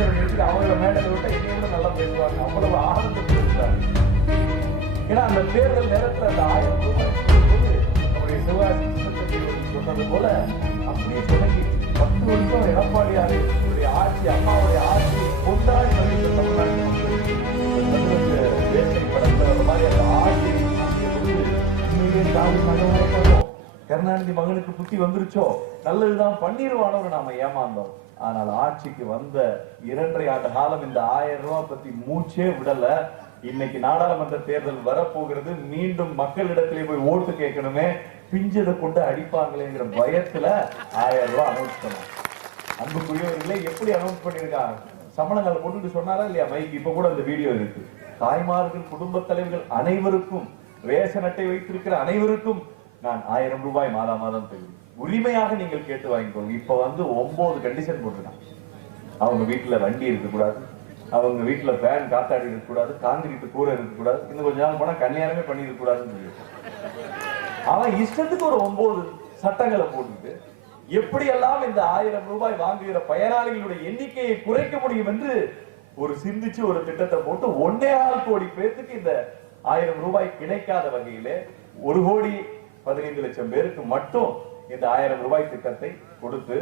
பேசுற நேரத்துக்கு அவங்கள மேடையில் விட்டா என்னை விட நல்லா பேசுவாங்க. அவ்வளவு ஆனந்தம் பேசுறாங்க. ஏன்னா அந்த தேர்தல் நேரத்தில் அந்த 1000 ரூபாய் போது நம்முடைய சிவகாசி சொன்னது போல அப்படியே தொடங்கி 10 வருஷம் எடப்பாடியாருடைய ஆட்சி, அம்மாவுடைய ஆட்சி கொண்டாடி வருகின்ற தமிழ்நாட்டு படத்துல மாதிரி அந்த ஆட்சி உண்மையிலே கருணாநிதி மகனுக்கு புத்தி வந்துருச்சோ, நல்லதுதான் பண்ணிடுவானோ நாம ஏமாந்தோம். ஆனால் ஆட்சிக்கு வந்த 2.5 ஆண்டு காலம் இந்த 1000 ரூபாய் பத்தி மூச்சே விடல. இன்னைக்கு நாடாளுமன்ற தேர்தல் வரப்போகிறது. மீண்டும் மக்களிடத்திலே போய் ஓட்டு கேட்கணுமே, பிஞ்சதை கொண்டு அடிப்பாங்களேங்கிற பயத்துல 1000 ரூபாய் அனௌன்ஸ் பண்ணோம். அன்புக்குரியவர்களே, எப்படி அனௌன்ஸ் பண்ணிருக்காங்க? சம்பளங்களை போட்டுட்டு சொன்னாரா இல்லையா மைக்? இப்ப கூட அந்த வீடியோ இருக்கு. தாய்மார்கள், குடும்ப தலைவர்கள் அனைவருக்கும், ரேஷன் அட்டை வைத்திருக்கிற அனைவருக்கும் நான் 1000 ரூபாய் மாதா மாதம் தருவேன். உரிமையாக நீங்கள் கேட்டு வாங்கிக்கோங்க. இப்ப 9 கண்டிஷன் போட்டிருக்காங்க. அவங்க வீட்டுல வண்டி இருக்கக்கூடாது, அவங்க வீட்டுல ஃபேன் காத்தாடி இருக்கக்கூடாது, காங்கிரீட் கூரை இருக்கக்கூடாது, இன்னும் கொஞ்ச நாள் போனா கல்யாணமே பண்ணி இருக்கக்கூடாதுன்னு அவன் இஷ்டத்துக்கு ஒரு 9 சட்டங்களை போட்டுட்டு எப்படியெல்லாம் இந்த 1000 ரூபாய் வாங்குகிற பயனாளிகளுடைய எண்ணிக்கையை குறைக்க முடியும் என்று ஒரு சிந்திச்சு ஒரு திட்டத்தை போட்டு 1.25 கோடி பேருக்கு இந்த 1000 ரூபாய் கிடைக்காத வகையிலே 1,15,00,000 பேருக்கு மட்டும் இந்த 1000 ரூபாய் திட்டத்தை கொடுத்து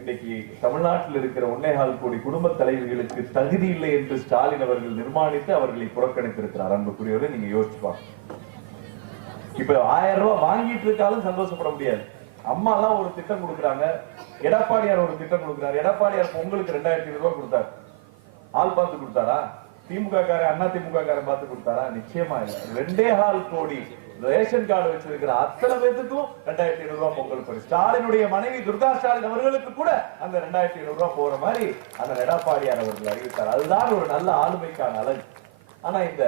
இன்னைக்கு தமிழ்நாட்டில் இருக்கிற 1.25 கோடி குடும்ப தலைவர்களுக்கு தகுதி இல்லை என்று ஸ்டாலின் அவர்கள் நிர்மாணித்து அவர்களை புறக்கணித்திருக்கிறார். அன்புக்குரியவரை நீங்க யோசிச்சு பாருங்க. இப்ப 1000 ரூபாய் வாங்கிட்டு இருக்காலும் சந்தோஷப்பட முடியாது. அம்மா எல்லாம் ஒரு திட்டம் கொடுக்குறாங்க, எடப்பாடியார் ஒரு திட்டம் கொடுக்கிறார். எடப்பாடியார் பொங்கலுக்கு 2,500 ரூபாய் கொடுத்தாரு. ஆள் பார்த்து கொடுத்தாரா? திமுக காரன், அண்ணா திமுக காரன் பார்த்து கொடுத்தாரா? நிச்சயமா இல்லை. 2.25 கோடி ரேஷன் கார்டு வச்சிருக்கிற அத்தனை பேருக்கும் 2,500 ரூபாய் பொங்கல் பரிசு. ஸ்டாலினுடைய மனைவி துர்கா ஸ்டாலின் அவர்களுக்கு கூட அந்த 2,500 ரூபாய் போற மாதிரி அந்த எடப்பாடியார் அவர்கள் அறிவித்தார். அதுதான் ஒரு நல்ல ஆளுமைக்கான அழகு. ஆனா இந்த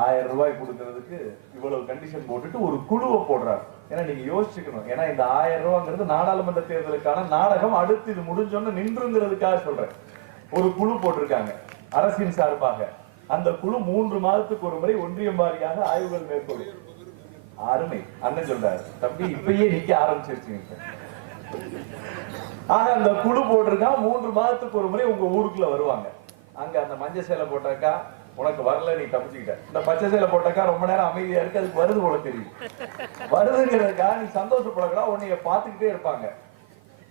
1000 ரூபாய் கொடுக்கறதுக்கு இவ்வளவு கண்டிஷன் போட்டுட்டு ஒரு குழுவை போடுறாரு. ஏன்னா நீங்க யோசிச்சுக்கணும். ஏன்னா இந்த 1000 ரூபாங்கிறது நாடாளுமன்ற தேர்தலுக்கான நாடகம். அடுத்து இது முடிஞ்சோன்னு நின்றுங்கிறதுக்காக சொல்றேன். ஒரு குழு போட்டிருக்காங்க அரசின் சார்பாக. அந்த குழு 3 மாதத்துக்கு ஒரு முறை ஒன்றியம் வாரியாக ஆய்வுகள் மேற்கொள்ளும். அருமை. அண்ணன் சொல்றாரு, தம்பி இப்பயே நிக்க ஆரம்பிச்சிருச்சு. ஆக அந்த குழு போட்டிருக்கான். 3 மாதத்துக்கு ஒரு முறை உங்க ஊருக்குள்ள வருவாங்க. அங்க அந்த மஞ்சள் சேலை போட்டாக்கா உனக்கு வரல, நீ தப்பிச்சுக்கிட்ட. இந்த பச்சை சேலை போட்டாக்கா ரொம்ப நேரம் அமைதியா இருக்கு, அதுக்கு வருது போல தெரியும். வருதுங்கிறதுக்கா நீ சந்தோஷப்படக்கூடா, உன்னைய பார்த்துக்கிட்டே இருப்பாங்க.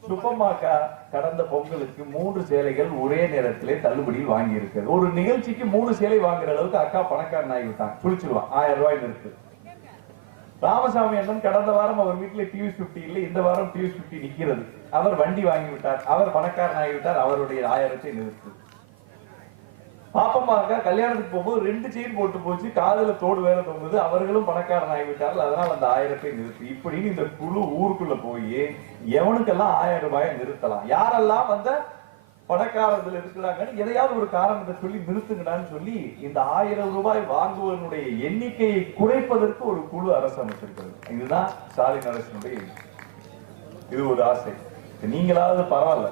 சுப்பமாக்கா கடந்த பொங்கலுக்கு 3 சேலைகள் ஒரே நேரத்திலே தள்ளுபடியில் வாங்கி இருக்கிறது. ஒரு நிகழ்ச்சிக்கு 3 சேலை வாங்குற அளவுக்கு அக்கா பணக்காரன் ஆகிவிட்டான். குளிச்சிருவான். 1000 ரூபாய் இருக்கு. ராமசாமி அண்ணன் கடந்த வாரம் அவர் வீட்டுல டிவிஎஸ் 50 இல்லை, இந்த வாரம் டிவிஎஸ் 50 நிக்கிறது. அவர் வண்டி வாங்கி விட்டார், அவர் பணக்காரன் ஆகிவிட்டார். அவருடைய 1000 நிறுத்து. பாப்பமாக கல்யாணத்துக்கு போகும்போது 2 செயின் போட்டு போச்சு, காதல தோடு வேற தொங்குது, அவர்களும் பணக்காரன் ஆகிவிட்டார்கள். அதனால அந்த 1000 நிறுத்து. இப்படின்னு இந்த குழு ஊருக்குள்ள போய் எவனுக்கெல்லாம் 1000 ரூபாயை நிறுத்தலாம், யாரெல்லாம் அந்த பணக்காரர்கள் இருக்கிறாங்கன்னு எதையாவது ஒரு காரணத்தை சொல்லி நிறுத்துங்கடான்னு சொல்லி இந்த 1000 ரூபாய் வாங்குவதனுடைய எண்ணிக்கையை குறைப்பதற்கு ஒரு குழு அரசு அமைச்சிருக்கிறது. இதுதான் ஸ்டாலின் அரசினுடைய இது ஒரு ஆசை. நீங்களாவது பரவாயில்ல,